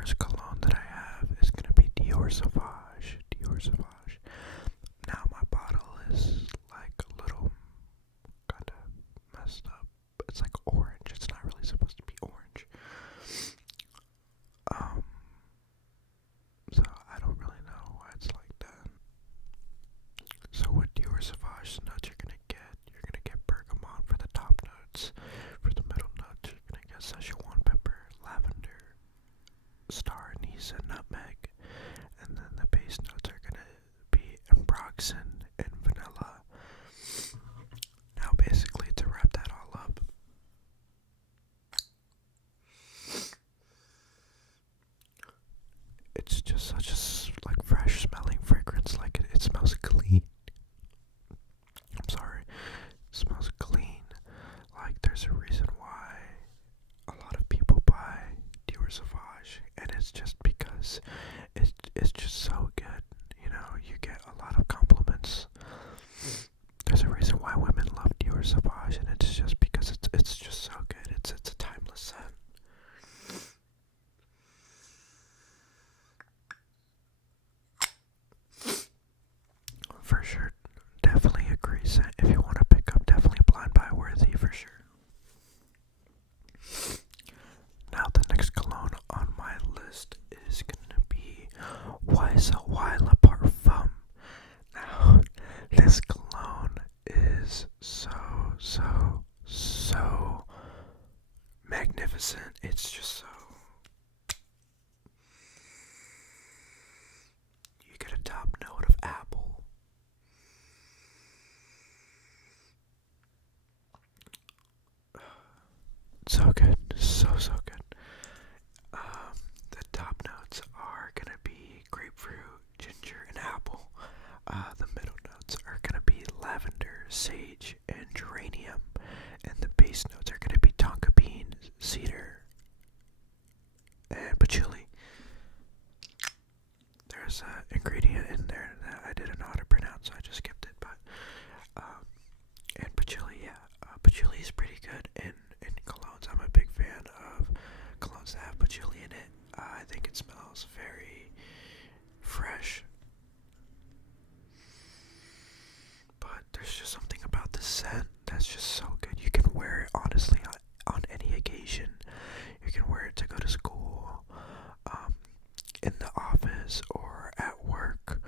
first cologne that I have is gonna be Dior Sauvage. Dior Sauvage. Now my bottle is like a little kind of messed up. It's like orange. It's not really supposed to be orange. So I don't really know why it's like that. So with Dior Sauvage notes you're gonna get bergamot for the top notes. For the middle notes, you're gonna get Szechuan pepper, lavender, star anise, and nutmeg. And then the base notes are gonna be ambroxan and vanilla. Now basically to wrap that all up, it's just such a like fresh smelling fragrance. Like it smells clean. I'm sorry, it smells clean. Like there's a reason why a lot of people buy Dior Sauvage, and it's just because it's just so good. You know, you get a lot of compliments. There's a reason why women love Dior Sauvage, and it's just because it's just so good. It's a timeless scent. For sure, definitely a great scent. If you want to pick up, definitely blind buy worthy for sure. Now the next cologne on my list is gonna be YSL Y Parfum. Now this cologne is so magnificent. It's just so, you get a top note of apple. So good, so good. The top notes are gonna be grapefruit, ginger, and apple. The middle notes are gonna be lavender, sage, and geranium, and the base notes are gonna be tonka bean, cedar, and patchouli. There's an ingredient in there that I didn't know how to pronounce, so I just skipped it. But and patchouli, yeah, patchouli is pretty good in colognes. I'm a big fan of colognes that have patchouli in it. I think it smells very fresh. But there's just something about the scent that's just so good. You can wear it honestly on any occasion. You can wear it to go to school, in the office, or at work,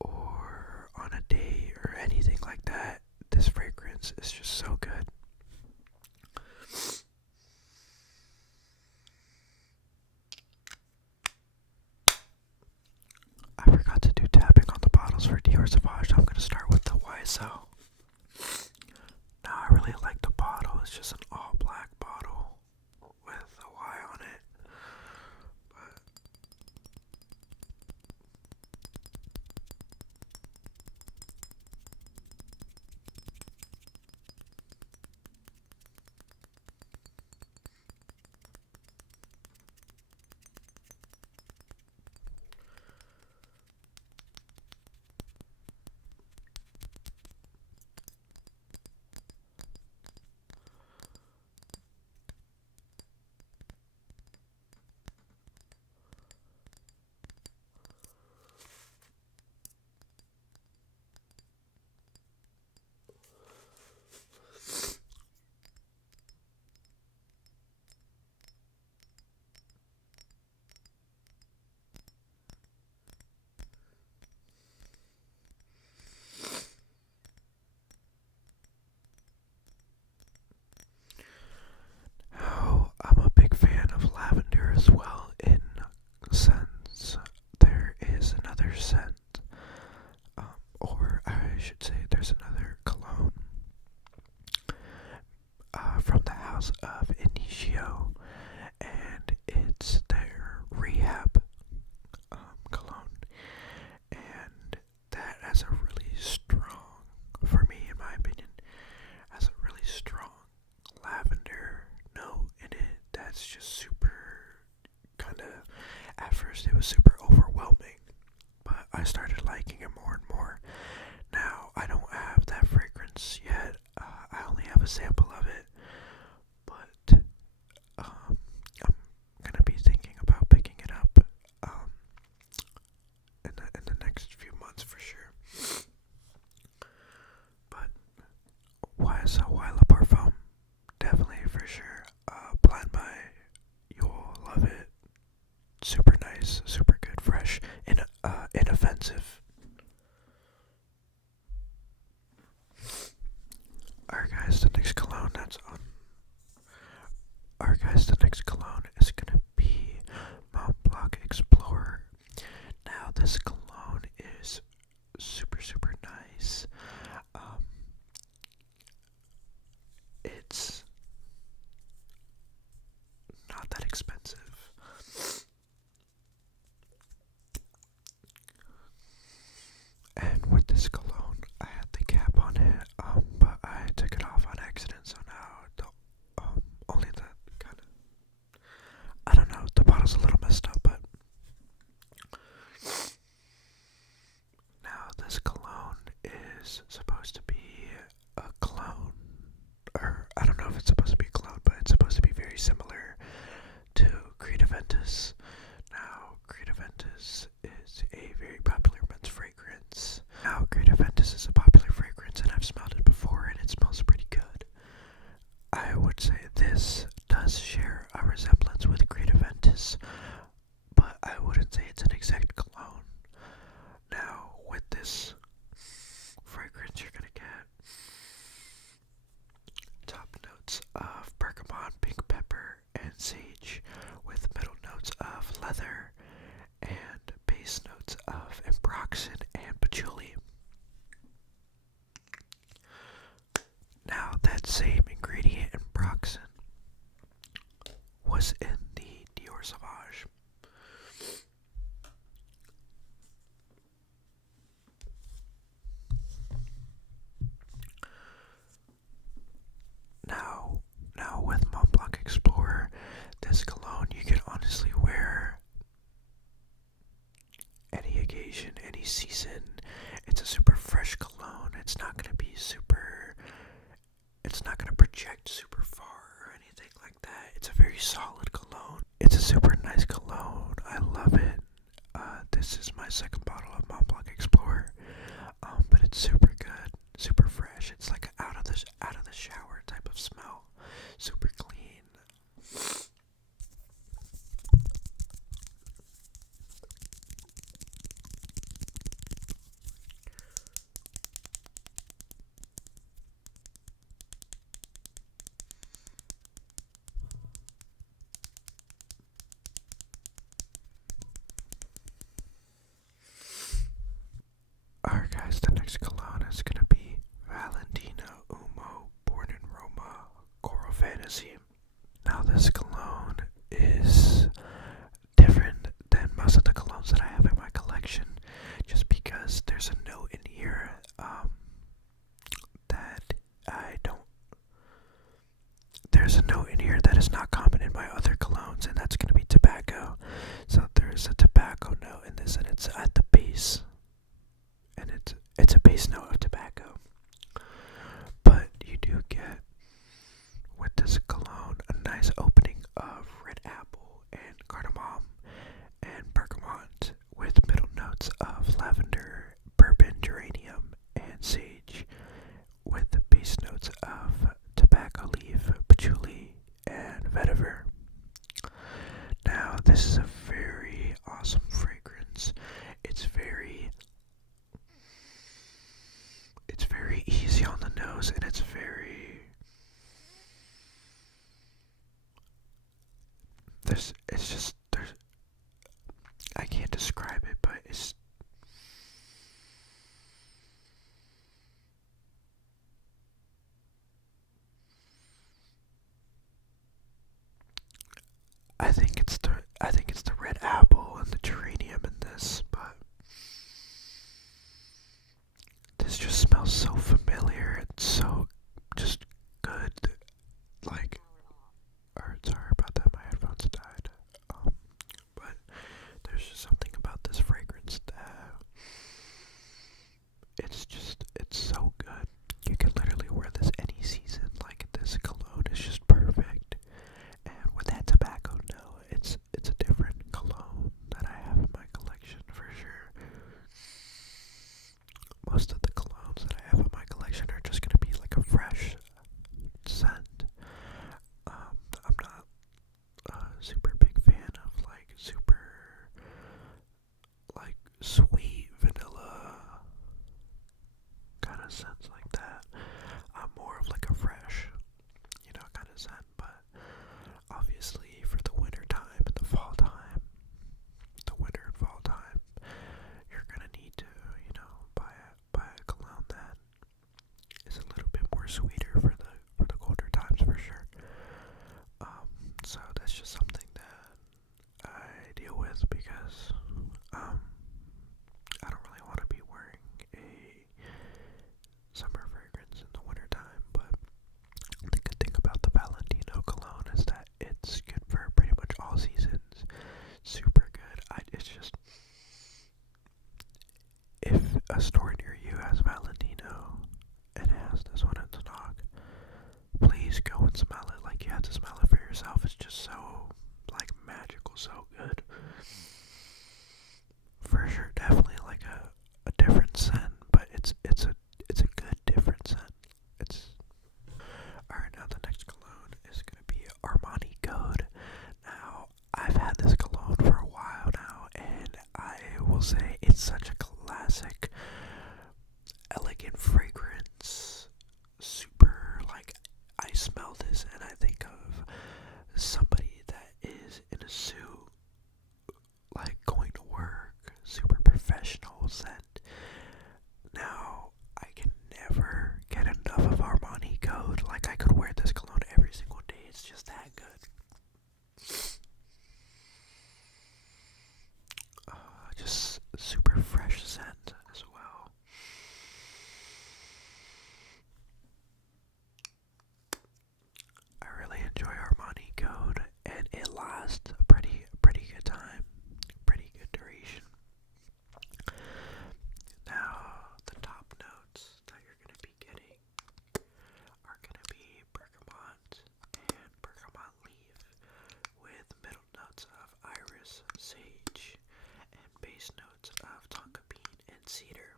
or on a date, or anything like that. This fragrance is just so good. I forgot to do tapping on the bottles for Dior Sauvage. I'm going to start with the YSL. Now I really like the bottle. It's just an all black bottle with a Y on it. But now I'm a big fan of lavender as well in scents. There is another scent, or I should say there's another cologne from the house of Initio, and it's their Rehab cologne, and that has a really strong, for me in my opinion, has a really strong lavender note in it that's just super kind of, at first it was super overwhelming, but I started liking it more and more. Now I don't have that fragrance yet. I only have a sample of it, but I'm gonna be thinking about picking it up with this cologne, I had the cap on it, but I took it off on accident, so now only the kind of, I don't know, the bottle's a little messed up, but now this cologne is supposed to be a clone, or I don't know if it's supposed to be a clone, but it's supposed to be very similar to Creativentus. Now, Creativentus is a very popular men's fragrance. Now, Creativentus is a popular fragrance, and I've smelled it before, and it smells pretty good. I would say this does share a resemblance with Creativentus, but I wouldn't say it's an exact clone. Now, with this fragrance, you're gonna get top notes of bergamot, pink pepper, and sage, with middle notes of leather and base notes of ambroxan and patchouli. Now, that same ingredient, ambroxan, was in the Dior Sauvage. Now with Montblanc Explorer, this cologne you can honestly wear any occasion, any season. It's a super fresh cologne. It's not gonna project super far or anything like that. It's a very solid cologne. It's a super nice cologne. I love it. This is my second bottle of Montblanc Explorer, but it's super good, super fresh. It's like out of the shower type of smell, super clean. Alright guys, the next cologne is gonna be Valentino Umo Born in Roma Coral Fantasy. Now this cologne is different than most of the colognes that I have in my collection, just because there's a note in here that is not common in my other colognes, and that's gonna be tobacco. So there's a tobacco note in this, and it's at the base. And it's a base note of tobacco. But you do get, with this cologne, a nice opening of red apple and cardamom and bergamot, with middle notes of lavender, bourbon, geranium, and sage, with the base notes of tobacco leaf, patchouli, and vetiver. Now, this is a very awesome fragrance. It's very easy on the nose, and it's I can't describe it, but I think it's the red apple and the geranium in this, but this just smells so familiar. It's so just good. Like, sorry about that, my headphones died. But there's just something about this fragrance that it's so good. You can literally wear this any season. Like, this cologne is just perfect. And with that tobacco note, it's a different cologne that I have in my collection for sure. Most of the colognes that I have in my collection are just gonna be like a fresh scent. I'm not a super big fan of like super like sweet vanilla kind of scents like that. I'm more of like a fresh, kind of scent. But obviously for the winter time and the fall time, you're gonna need to, buy a cologne that is a little bit more sweeter for the colder times for sure. So that's just something that I deal with because I don't really want to be wearing a yourself is just so like magical, so good. For sure, definitely like a different scent, but it's a good different scent. It's alright. Now the next cologne is gonna be Armani Code. Now I've had this cologne for a while now, and I will say it's such a classic, elegant fragrance. Super like I smell this and I think of somebody that is in a suit, like going to work, super professional scent. Now, I can never get enough of Armani Code. Like, I could wear this cologne every single day. It's just that good. Just super fresh scent as well. I really enjoy Armani Code, and it lasts a pretty good time, pretty good duration. Now, the top notes that you're going to be getting are going to be bergamot and bergamot leaf, with middle notes of iris, sage, and base notes of tonka bean and cedar.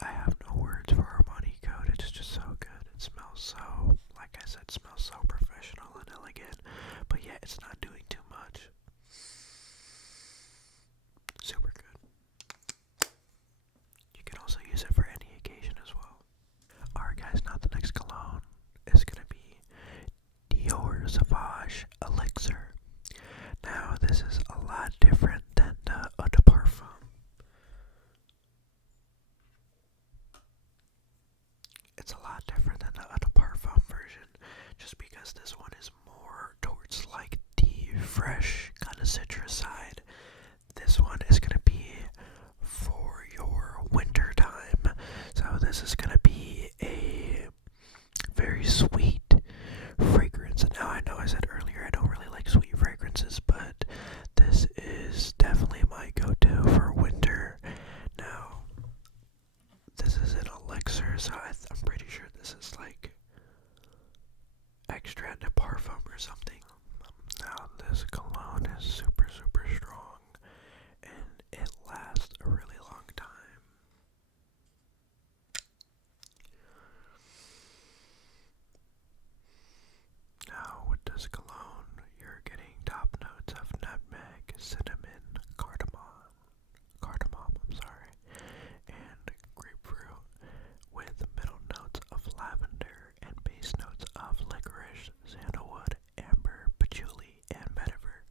I have no words for Armani Code. It's just so good. It smells so, like I said, smells so professional and elegant, but yet it's not doing too much. Super good. You can also use it for any occasion as well. Alright guys, now the next cologne is going to be Dior Sauvage Elixir. Now this is a lot different than the Eau de Parfum. It's a lot different than the Eau de Parfum version, just because this one is more towards like the fresh kind of citrus side. This one is going to be for your winter time. So this is going to be a very sweet fragrance. Now I know I said earlier I don't really like sweet fragrances, but this is definitely my go-to for winter. Now, this is an elixir, so I'm pretty sure this is like extra de parfum or something. Now this cologne is super strong, and it lasts a really long time. Now with this cologne, you're getting top notes of nutmeg, cinnamon, cardamom, and grapefruit, with middle notes of lavender and base notes of licorice, sandalwood, amber, patchouli, and vetiver.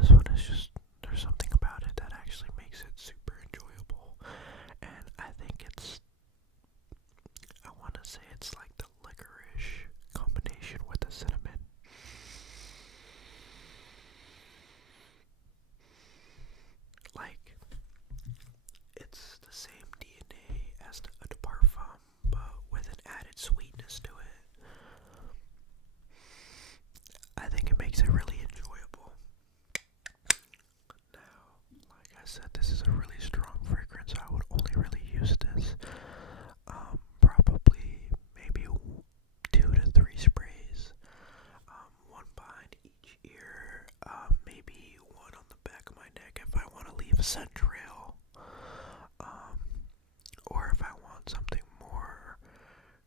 This one is just, there's something about it that actually makes it super enjoyable, and I think I want to say it's like the licorice combination with the cinnamon. Like, it's the same DNA as the Eau de Parfum, but with an added sweetness to it. I think it makes it really enjoyable. Now, like I said, this is a really strong fragrance. I would only really use this probably maybe 2 to 3 sprays, one behind each ear, maybe one on the back of my neck if I want to leave a scent trail, or if I want something more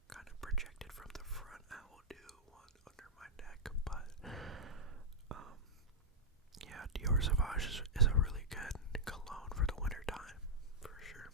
kind of projected from the front, I will do one under my neck. But yeah, Dior Sauvage is a really good cologne for the winter time, for sure.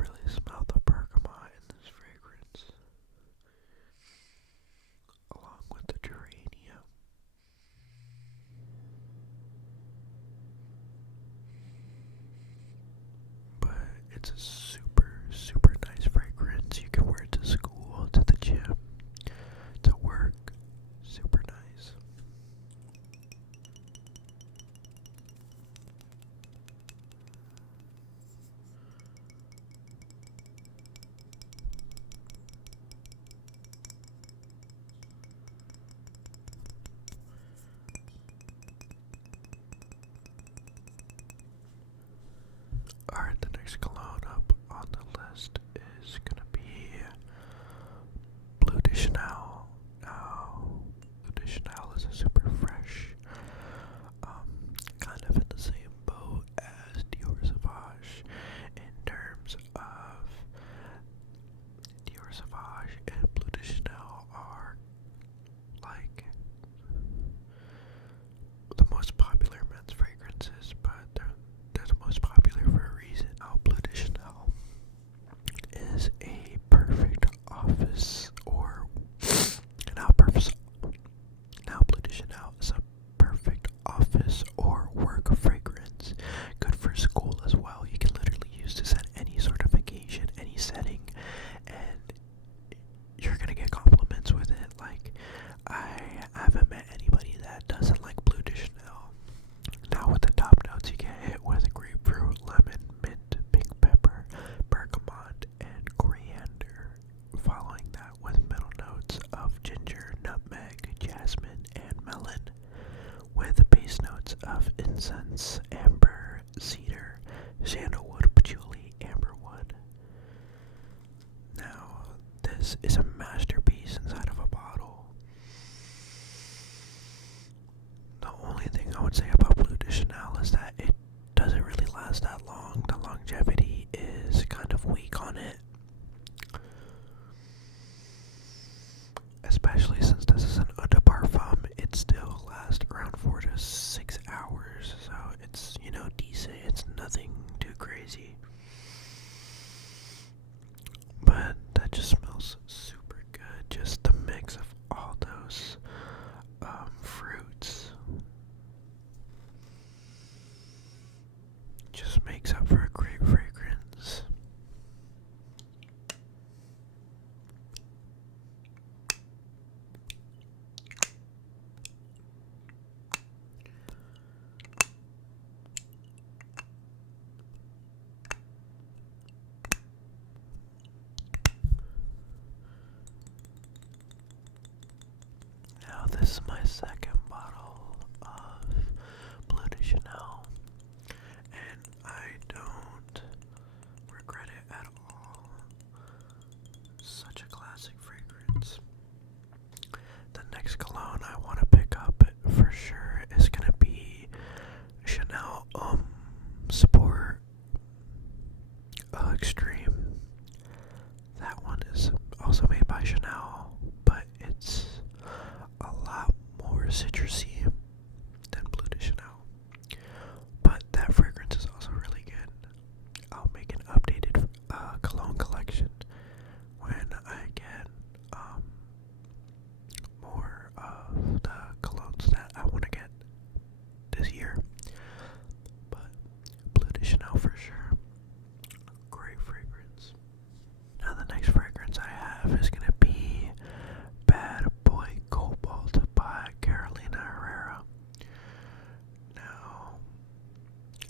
really smell the bergamot in this fragrance, along with the geranium. But it's a super, super nice fragrance. You can wear it to school, to the gym, to work. Super nice. Alright, the next cologne up on the list is gonna be Bleu de Chanel. Now, Bleu de Chanel is a super fresh, kind of in the same boat as Dior Sauvage in terms of Dior Sauvage and Bleu de Chanel are like the most popular men's fragrances, but they're the most popular for a reason. Now, Bleu de Chanel is a perfect office or now Bleu de Chanel is a perfect office or work fragrance. Good for school as well. You can literally use this at any sort of occasion, any setting, and you're gonna get compliments with it. Like, I haven't met anybody that doesn't like Bleu de Chanel. Now with the top notes, you get hit with grapefruit, lemon, mint, pink pepper, bergamot, and coriander. Following that with middle notes of ginger, nutmeg, jasmine, and melon. With base notes of incense, amber, cedar, sandalwood, patchouli, amberwood. Now, this is a masterpiece inside of a bottle. The only thing I would say about Bleu de Chanel is that it doesn't really last that long. The longevity is kind of weak on it. Especially since this is an eau de parfum, it still lasts around 4 to 6 hours. So it's, decent. It's nothing too crazy. But that just smells super good. Just the mix of all those fruits just makes up for a great fragrance. Now this is my second bottle of Bleu de Chanel, and I don't regret it at all. Such a classic fragrance. The next cologne I want to pick up for sure is gonna be Chanel Sport Extreme. That one is also made by Chanel, but it's a lot more citrusy than Bleu de Chanel. But that fragrance is also really good. I'll make an updated cologne collection when I get more of the colognes that I want to get this year. But Bleu de Chanel for sure. Great fragrance. Now the next fragrance I have is going to be Bad Boy Cobalt by Carolina Herrera. Now,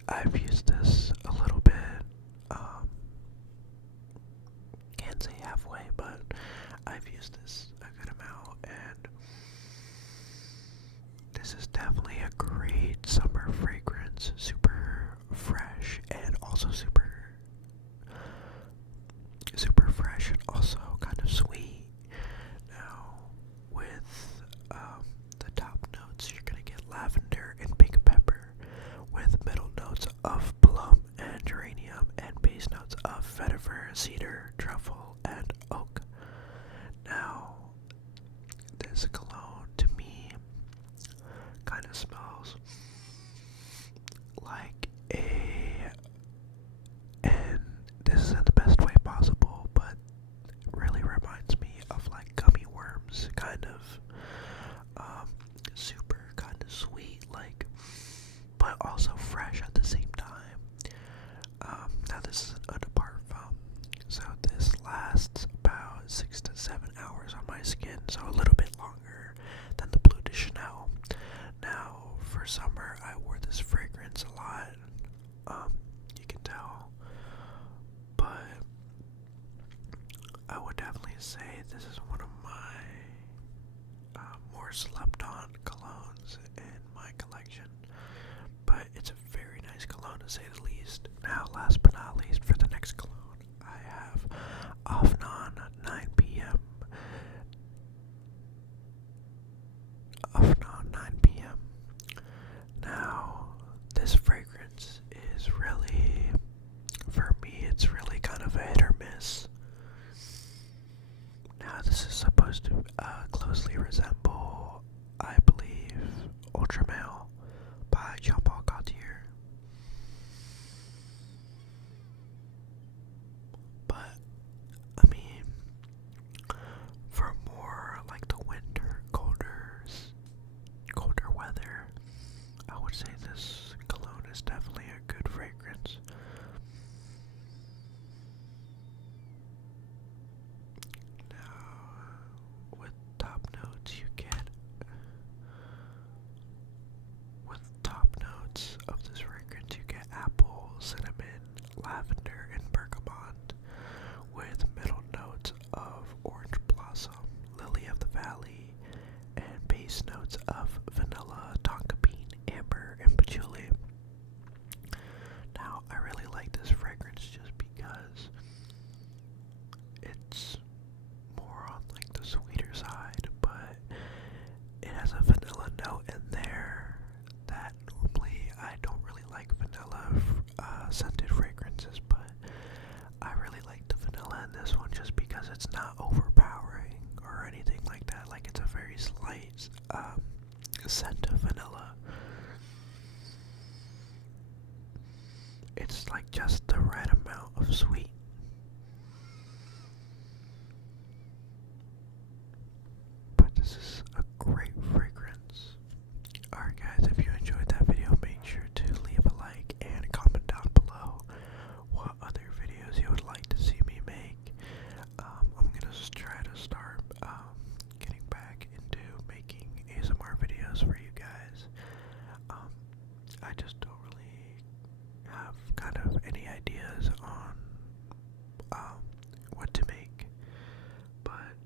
I've used this a little bit, can't say halfway, but I've used this a good amount, and this is definitely a great summer fragrance. Super fresh and also super fresh and also kind of sweet. Now, with the top notes, you're gonna get lavender and pink pepper, with middle notes of plum and geranium, and base notes of vetiver, cedar, truffle, and oak. Now, this cologne to me kind of smells like and this isn't the best way fragrance a lot. You can tell. But I would definitely say this is one of my more slept on colognes in my collection. But it's a very nice cologne to say the least. Now, last but not least, for the next cologne, I have Afnan 9 p.m. Afnan 9 p.m. Now, this fragrance is really, for me, it's really kind of a hit or miss. Now, this is supposed to closely resemble, I believe, Ultra Male by Jean-Paul Gaultier. But, I mean, for more like the winter, colder weather, I would say this cologne is definitely a good fragrance. Now, with top notes of this fragrance, you get apple, cinnamon, lavender, and bergamot, with middle notes of orange blossom, lily of the valley, and base notes of vanilla, tonka bean, amber, and patchouli. Now, I really like this fragrance just because it's more on like the sweeter side, but it has a vanilla note in there that normally I don't really like vanilla scented fragrances, but I really like the vanilla in this one just because it's not overpowering or anything like that. Like, it's a very slight scent of vanilla. It's like just the right amount of sweet. But this is a great fragrance. Alright guys, if you enjoyed that video, make sure to leave a like and comment down below what other videos you would like to see me make. I'm gonna try to start getting back into making ASMR videos for you guys. I just don't really have kind of any ideas on what to make, but